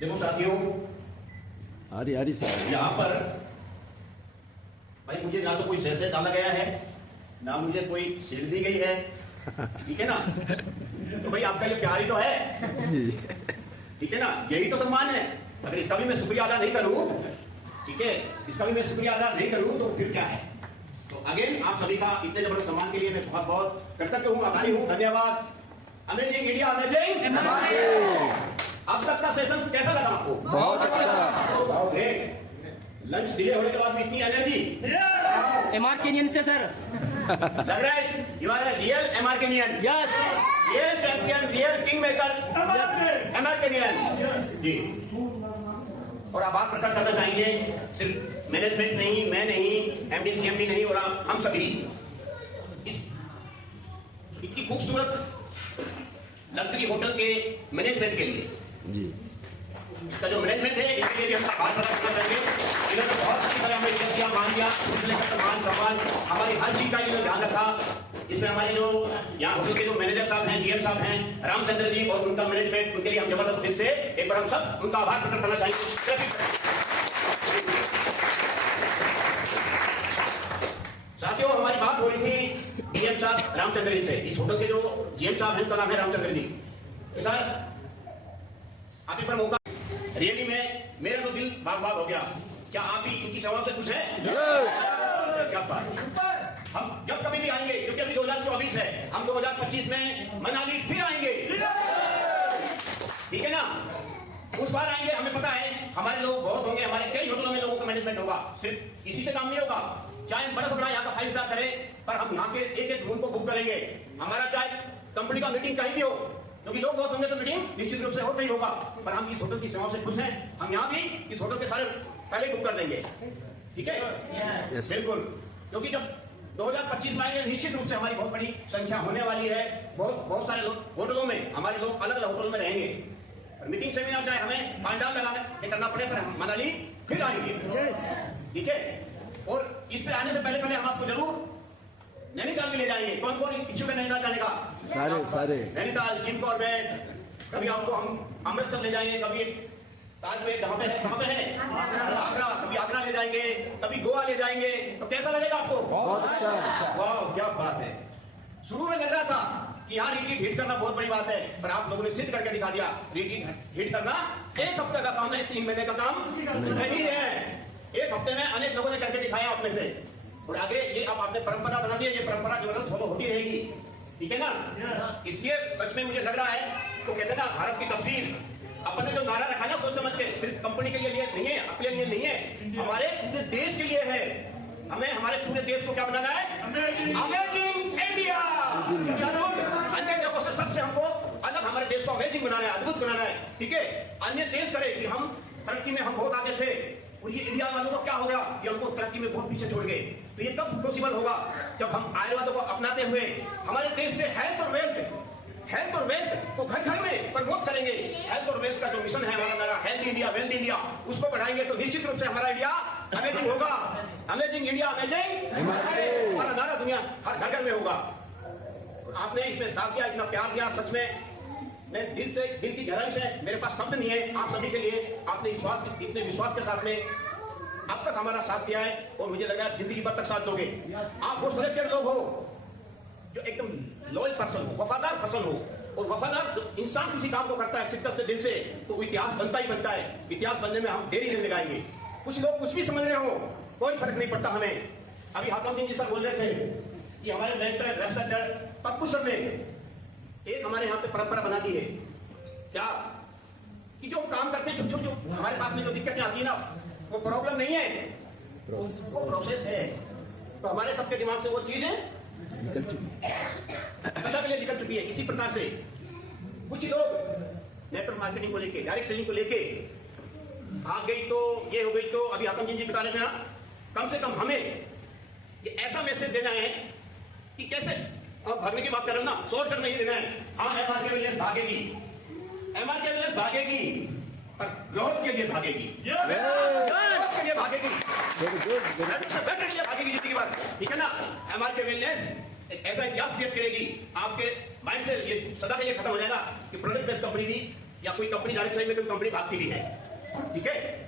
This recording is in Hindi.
देखो साथियों, हरी सर यहाँ पर भाई मुझे ना तो कोई शेर डाला गया है, ना मुझे कोई सीट दी गई है, ठीक है ना। तो भाई आपका ये प्यार ही तो है, ठीक है ना, यही तो सम्मान है। अगर इसका भी मैं शुक्रिया अदा नहीं करूं, ठीक है, इसका भी मैं शुक्रिया अदा नहीं करूं तो फिर क्या है। तो अगेन आप सभी का इतने जबरदस्त सम्मान के लिए मैं बहुत बहुत कृतज्ञ हूं, आभारी हूं, धन्यवाद। Amazing India, amazing. अब तक का सेशन कैसा लगा आपको? बहुत अच्छा, बहुत ग्रेट। लंच डिले होने के बाद भी इतनी एनर्जी एमआरकेनियन से सर लग रहा है यू आर रियल एमआरकेनियन, yes real champion, real king maker एमआरकेनियन जी। और आभार प्रकट करना चाहेंगे सिर्फ मैनेजमेंट नहीं, मैं नहीं, एमडी सीएमडी नहीं, और हम सभी इतनी खूबसूरत लग्जरी होटल के मैनेजमेंट के लिए जी। इसका जो मैनेजमेंट है इसके लिए भी हम आभार प्रकट करना चाहेंगे। इन्होंने बहुत अच्छी तरह हमें दिया, मान लिया, मान सम्मान, हमारी हर चीज का इन्होंने ध्यान रखा। इसमें हमारे जो यहाँ होटल के जो मैनेजर साहब हैं, जीएम साहब हैं, रामचंद्र जी और उनका मैनेजमेंट, उनके लिए हम जबरदस्त दिल से एक बार हम सब उनका आभार प्रकट करना चाहेंगे। साथियों, हमारी बात हो रही थी जीएम साहब रामचंद्र जी से। इस होटल के जो जीएम साहब हैं उनका नाम है रामचंद्र जी। तो सर आप एक बार मौका, रियली में मेरा तो दिल बाग बाग हो गया। क्या आप भी इनकी सेवा से खुश हैं? क्या बात। हम जब कभी भी आएंगे, क्योंकि अभी 2024 है, हम 2025 में मनाली फिर आएंगे, ठीक है ना। उस बार आएंगे, हमें पता है हमारे लोग बहुत होंगे, हमारे कई होटलों में लोगों का मैनेजमेंट होगा। सिर्फ इसी से काम नहीं होगा, चाहे बड़ा से बड़ा यहाँ का 5 स्टार करे, पर हम यहाँ के एक एक रूम को बुक करेंगे। हमारा चाहे कंपनी का मीटिंग कहीं भी हो, क्योंकि लोग बहुत होंगे तो मीटिंग निश्चित रूप से होता ही होगा, पर हम इस होटल की सेवाओं से खुश हैं। हम यहाँ भी इस होटल के सारे पहले बुक कर देंगे, ठीक है। बिल्कुल, क्योंकि जब 2025 में आएंगे निश्चित रूप से हमारी बहुत बड़ी संख्या होने वाली है। बहुत सारे लोग होटलों में, हमारे लोग अलग अलग होटलों में रहेंगे। मीटिंग सेमिनार चाहे हमें पांडाल लगाना करना पड़े, पर हम मनाली फिर आएंगे, ठीक है। और इससे आने से पहले हम आपको जरूर नैनीताल में ले जाएंगे। कौन कौन इच्छुक है नैनीताल जाने का? सारे नैनीताल, जिम कॉर्बेट, कभी आपको हम अमृतसर ले जाएंगे, कभी ताजमहल कहाँ पे है आगरा, कभी आगरा ले जाएंगे, कभी गोवा ले जाएंगे। तो कैसा लगेगा आपको? बहुत अच्छा। वाह, क्या बात है। शुरू में लग रहा था कि यहाँ रिट्रीट हिट करना बहुत बड़ी बात है, पर आप लोगों ने सिद्ध करके दिखा दिया। रिट्रीट हिट करना 1 हफ्ते का काम है, 3 महीने का काम नहीं है। 1 हफ्ते में अनेक लोगों ने करके दिखाया आप में से, और आगे ये अब आपने परंपरा बना दी है। ये परंपरा जबरदस्त फॉलो होती रहेगी, ठीक है ना। इसलिए सच में मुझे लग रहा है, तो कहते हैं ना, भारत की तस्वीर, अपन ने जो नारा रखा ना सोच समझ के, सिर्फ कंपनी के लिए नहीं है, अपने लिए नहीं है, हमारे पूरे देश के लिए है। हमें हमारे पूरे देश को क्या बनाना है? Amazing India. अन्य जगहों से सबसे हमको अलग हमारे देश को अमेजिंग बनाना है, अद्भुत बनाना है, ठीक है। अन्य देश करे कि हम तरक्की में हम बहुत आगे थे, और ये इंडिया वालों को क्या हो गया, ये हमको तरक्की में बहुत पीछे छोड़ गए। तो ये कब पॉसिबल होगा? जब हम आयुर्वेद को अपनाते हुए हमारे देश से हेल्थ और वेल्थ को घर घर में प्रमोट करेंगे। हेल्थ और वेल्थ का जो मिशन है हमारा, हेल्थ इंडिया, वेल्थ इंडिया, उसको बढ़ाएंगे तो निश्चित रूप से हमारा इंडिया अमेजिंग होगा। अमेजिंग इंडिया, अमेजिंग, हमारा नारा दुनिया हर घर घर में होगा। आपने इसमें साथ दिया, इतना प्यार दिया, सच में मैं दिल की गहराई से, मेरे पास शब्द नहीं है आप सभी के लिए। आपने इतने विश्वास के साथ में अब तक हमारा साथ दिया है, और मुझे लग रहा है आप जिंदगी भर तक साथ दोगे। आप वो सिलेक्टेड लोग हो जो एकदम लॉयल पर्सन हो, वफादार पर्सन हो, और वफादार इंसान किसी काम को करता है शिद्दत से, दिल से, तो इतिहास बनता ही बनता है। इतिहास बनने में हम देरी नहीं लगाएंगे। कुछ लोग कुछ भी समझ रहे हो, कोई फर्क नहीं पड़ता हमें। अभी हाथम सिंह जी सर बोल रहे थे कि हमारे मेंटर रेस्पेक्टेड पप्पू सर ने एक हमारे यहाँ पे परंपरा बना दी है, क्या कि जो काम करते हैं, जो हमारे पास में जो दिक्कतें आती है ना, वो प्रॉब्लम नहीं है, वो प्रोसेस है। तो हमारे सबके दिमाग से वो चीजें निकल चुकी निकल चुकी है। इसी प्रकार से कुछ लोग नेटवर्क मार्केटिंग को लेके, डायरेक्ट सेलिंग को लेके भाग गई, तो ये हो गई। तो अभी आतम जी बता रहे थे ना, कम से कम हमें ये ऐसा मैसेज देना है कि कैसे, और भरने की बात कर रहे हो ना, शॉर्ट टर्म नहीं देना है। हाँ, एमआरके विलेज भागेगी, एमआरके विलेज भागेगी, पर ग्रोथ के लिए भागेगी, के लिए भागेगी, भागेगी जितनी बात, ठीक है ना। एमआरके वेलनेस ऐसा इतिहास क्रिएट करेगी आपके माइंड से, ये सदा के लिए खत्म हो जाएगा कि प्रोडक्ट बेस्ड कंपनी भी या कोई कंपनी डायरेक्ट सेलिंग में कोई कंपनी भागती भी है, ठीक है।